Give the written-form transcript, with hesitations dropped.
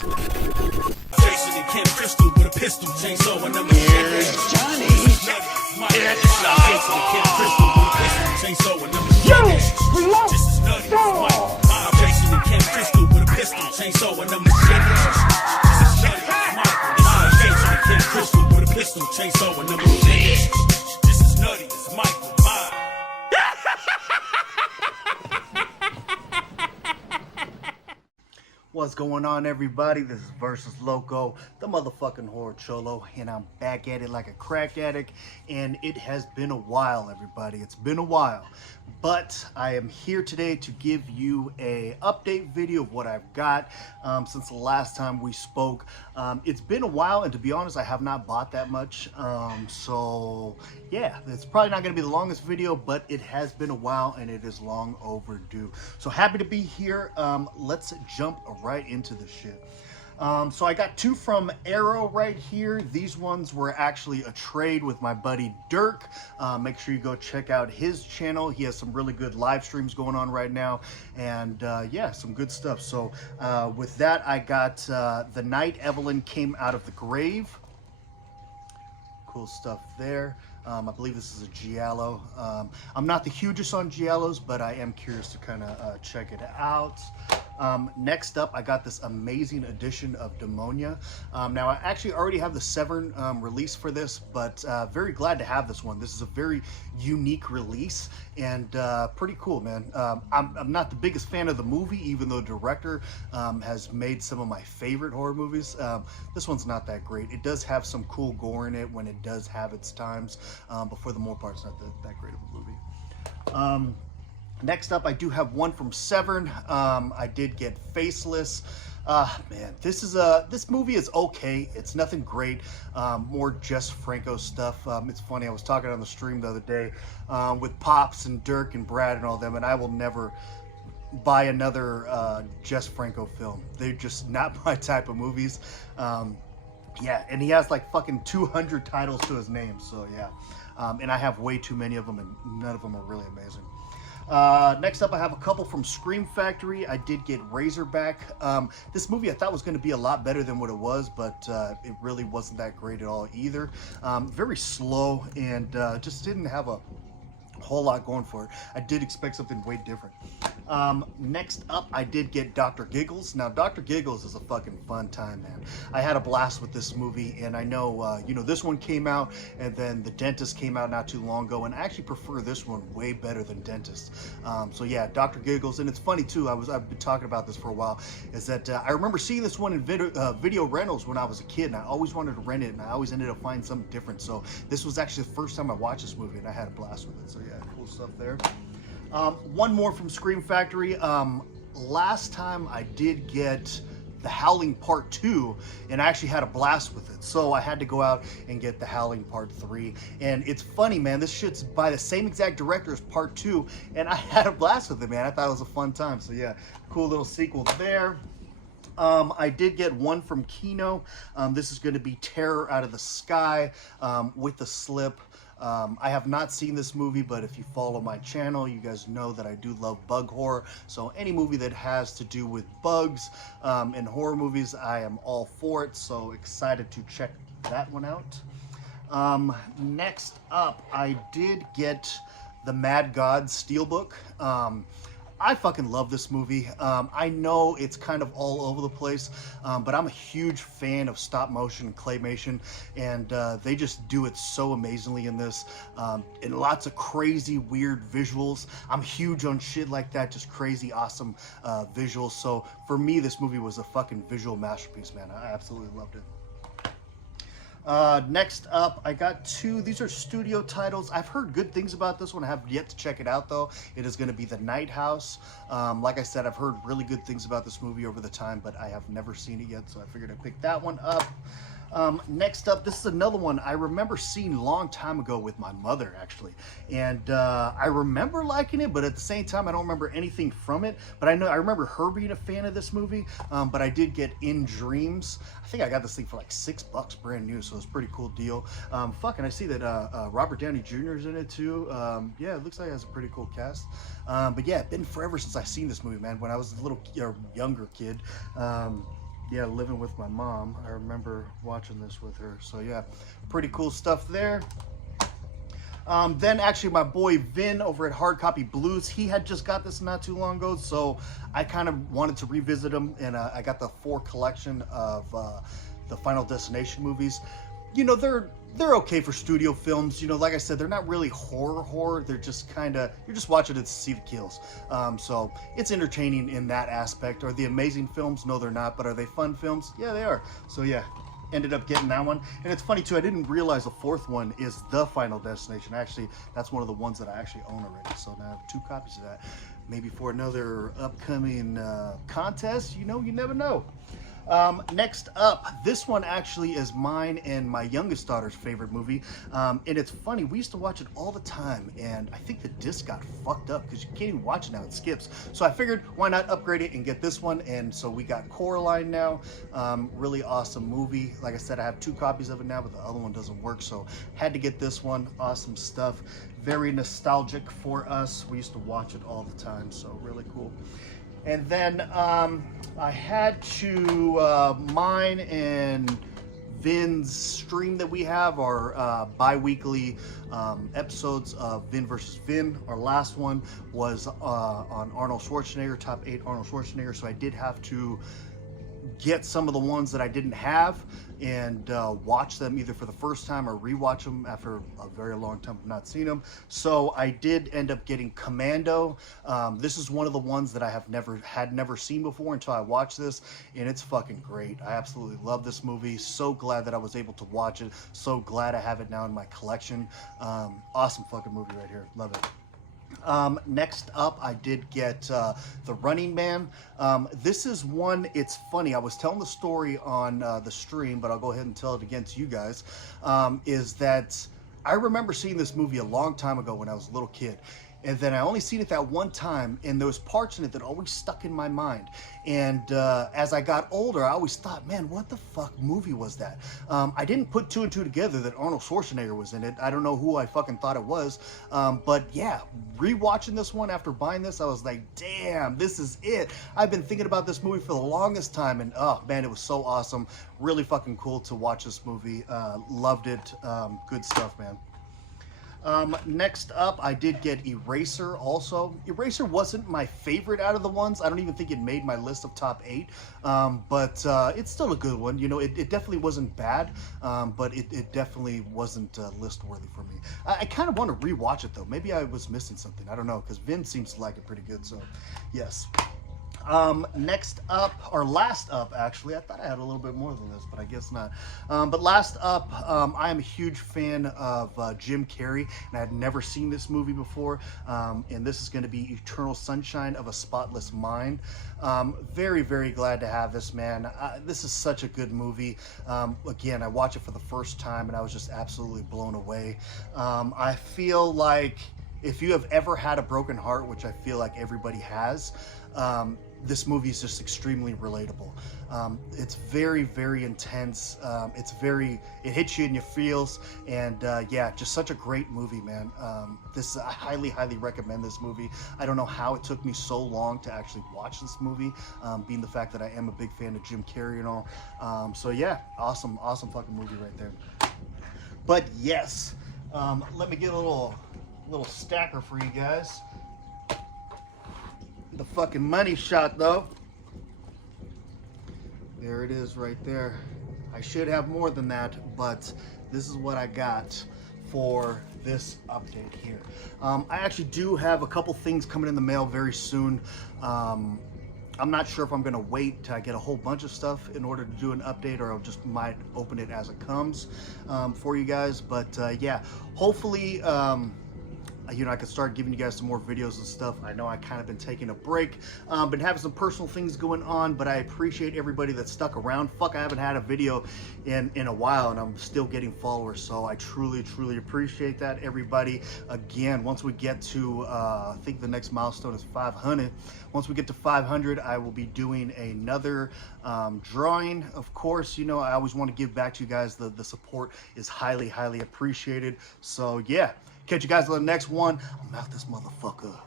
Jason and Kim Crystal with a pistol, chainsaw and number Here's Johnny. It's Jason and Kim Crystal with a pistol, chainsaw and number This is nutty. Jason and Kim Crystal with a pistol, chainsaw and number This is nutty. Jason and Kim Crystal with a pistol, chainsaw and number This is nutty. It's Michael. What's going on, everybody? This is Versus Loco, the motherfucking horror cholo, and I'm back at it like a crack addict. And it has been a while, everybody. It's been a while, but I am here today to give you a update video of what I've got since the last time we spoke. It's been a while, and to be honest, I have not bought that much. So yeah, it's probably not going to be the longest video, but it has been a while, and it is long overdue. So happy to be here. Let's jump right into the shit. So I got two from Arrow right here. These ones were actually a trade with my buddy Dirk. Make sure you go check out his channel. He has some really good live streams going on right now, and yeah, some good stuff. So with that, I got The Night Evelyn Came Out of the Grave. Cool stuff there. I believe this is a Giallo. I'm not the hugest on Giallos, but I am curious to kind of check it out. Next up, I got this amazing edition of Demonia. Now, I actually already have the Severn release for this, but very glad to have this one. This is a very unique release and pretty cool, man. I'm not the biggest fan of the movie, even though the director has made some of my favorite horror movies. This one's not that great. It does have some cool gore in it when it does have its times, but for the most part, it's not that great of a movie. Next up, I do have one from Severn. I did get Faceless. Man, this movie is okay. It's nothing great. More Jess Franco stuff. It's funny, I was talking on the stream the other day with Pops and Dirk and Brad and all them, and I will never buy another Jess Franco film. They're just not my type of movies. Yeah, and he has like fucking 200 titles to his name, so yeah. And I have way too many of them, and none of them are really amazing. Next up, I have a couple from Scream Factory. I did get Razorback. This movie I thought was going to be a lot better than what it was, but it really wasn't that great at all either. Very slow and just didn't have a whole lot going for it. I did expect something way different. Next up, I did get Dr. Giggles. Now, Dr. Giggles is a fucking fun time, man. I had a blast with this movie, and I know, you know, this one came out, and then The Dentist came out not too long ago, and I actually prefer this one way better than Dentist. So yeah, Dr. Giggles, and it's funny too, I've been talking about this for a while, is that I remember seeing this one in video rentals when I was a kid, and I always wanted to rent it, and I always ended up finding something different. So this was actually the first time I watched this movie, and I had a blast with it. So yeah, cool stuff there. One more from Scream Factory. Last time I did get The Howling Part 2, and I actually had a blast with it. So I had to go out and get The Howling Part 3. And it's funny, man, this shit's by the same exact director as Part 2, and I had a blast with it, man. I thought it was a fun time. So yeah, cool little sequel there. I did get one from Kino. This is going to be Terror Out of the Sky with the slip. I have not seen this movie, but if you follow my channel, you guys know that I do love bug horror. So any movie that has to do with bugs in horror movies, I am all for it. So excited to check that one out. Next up, I did get the Mad God Steelbook. I fucking love this movie. I know it's kind of all over the place, but I'm a huge fan of stop motion and claymation, and they just do it so amazingly in this, and lots of crazy, weird visuals. I'm huge on shit like that, just crazy, awesome visuals. So for me, this movie was a fucking visual masterpiece, man. I absolutely loved it. Next up, I got two. These are studio titles. I've heard good things about this one. I have yet to check it out, though. It is going to be The Night House. Like I said, I've heard really good things about this movie over the time, but I have never seen it yet, so I figured I'd pick that one up. Next up, this is another one I remember seeing a long time ago with my mother, actually. And I remember liking it, but at the same time, I don't remember anything from it. But I remember her being a fan of this movie, but I did get In Dreams. I think I got this thing for like $6 brand new, so it's a pretty cool deal. Fucking, I see that Robert Downey Jr. is in it too. Yeah, it looks like it has a pretty cool cast. But yeah, it's been forever since I've seen this movie, man. When I was a little younger kid. yeah, living with my mom. I remember watching this with her. So yeah, pretty cool stuff there. Then actually my boy Vin over at Hard Copy Blues, he had just got this not too long ago, so I kind of wanted to revisit him, and I got the 4 collection of the Final Destination movies. You know, they're okay for studio films. You know, like I said, they're not really horror. They're just kind of, you're just watching it to see the kills. So it's entertaining in that aspect. Are they amazing films? No, they're not. But are they fun films? Yeah, they are. So yeah, ended up getting that one. And it's funny too, I didn't realize the 4th one is The Final Destination. Actually, that's one of the ones that I actually own already. So now I have 2 copies of that. Maybe for another upcoming contest, you know, you never know. Next up, this one actually is mine and my youngest daughter's favorite movie. And it's funny, we used to watch it all the time, and I think the disc got fucked up because you can't even watch it now, it skips. So I figured, why not upgrade it and get this one? And so we got Coraline now. Really awesome movie. Like I said, I have 2 copies of it now, but the other one doesn't work, so had to get this one. Awesome stuff. Very nostalgic for us. We used to watch it all the time, so really cool. And then I had to, mine and Vin's stream that we have, our bi-weekly episodes of Vin versus Vin. Our last one was on Arnold Schwarzenegger, top 8 Arnold Schwarzenegger, so I did have to get some of the ones that I didn't have and watch them either for the first time or rewatch them after a very long time of not seeing them. So I did end up getting Commando. This is one of the ones that I have never seen before until I watched this, and it's fucking great. I absolutely love this movie. So glad that I was able to watch it. So glad I have it now in my collection. Awesome fucking movie right here. Love it. Next up, I did get The Running Man. This is one, it's funny, I was telling the story on the stream, but I'll go ahead and tell it again to you guys, is that I remember seeing this movie a long time ago when I was a little kid. And then I only seen it that one time, and there was parts in it that always stuck in my mind. And as I got older, I always thought, man, what the fuck movie was that? I didn't put 2 and 2 together that Arnold Schwarzenegger was in it. I don't know who I fucking thought it was. But yeah, rewatching this one after buying this, I was like, damn, this is it. I've been thinking about this movie for the longest time, and oh man, it was so awesome. Really fucking cool to watch this movie. Loved it. Good stuff, man. Next up, I did get Eraser also. Eraser wasn't my favorite out of the ones. I don't even think it made my list of top 8, but it's still a good one. You know, it definitely wasn't bad, but it definitely wasn't list worthy for me. I kind of want to rewatch it though. Maybe I was missing something. I don't know, because Vin seems to like it pretty good, so yes. Next up, or last up actually, I thought I had a little bit more than this, but I guess not. But last up, I am a huge fan of Jim Carrey, and I had never seen this movie before, and this is going to be Eternal Sunshine of a Spotless Mind. Very, very glad to have this, man. This is such a good movie. Again, I watched it for the first time, and I was just absolutely blown away. I feel like if you have ever had a broken heart, which I feel like everybody has, this movie is just extremely relatable. It's very, very intense. It hits you in your feels, and yeah, just such a great movie, man. I highly, highly recommend this movie. I don't know how it took me so long to actually watch this movie, being the fact that I am a big fan of Jim Carrey and all. So yeah, awesome fucking movie right there. But yes, let me get a little stacker for you guys. The fucking money shot though. There it is right there. I should have more than that, but this is what I got for this update here. I actually do have a couple things coming in the mail very soon. I'm not sure if I'm gonna wait till I get a whole bunch of stuff in order to do an update, or I'll just might open it as it comes for you guys. But yeah, hopefully you know, I could start giving you guys some more videos and stuff. I know I kind of been taking a break, been having some personal things going on, but I appreciate everybody that stuck around. Fuck, I haven't had a video in a while, and I'm still getting followers, so I truly, truly appreciate that, everybody. Again, once we get to, I think the next milestone is 500. Once we get to 500, I will be doing another drawing. Of course, you know, I always want to give back to you guys. The support is highly, highly appreciated. So yeah. Catch you guys on the next one. I'm out this motherfucker.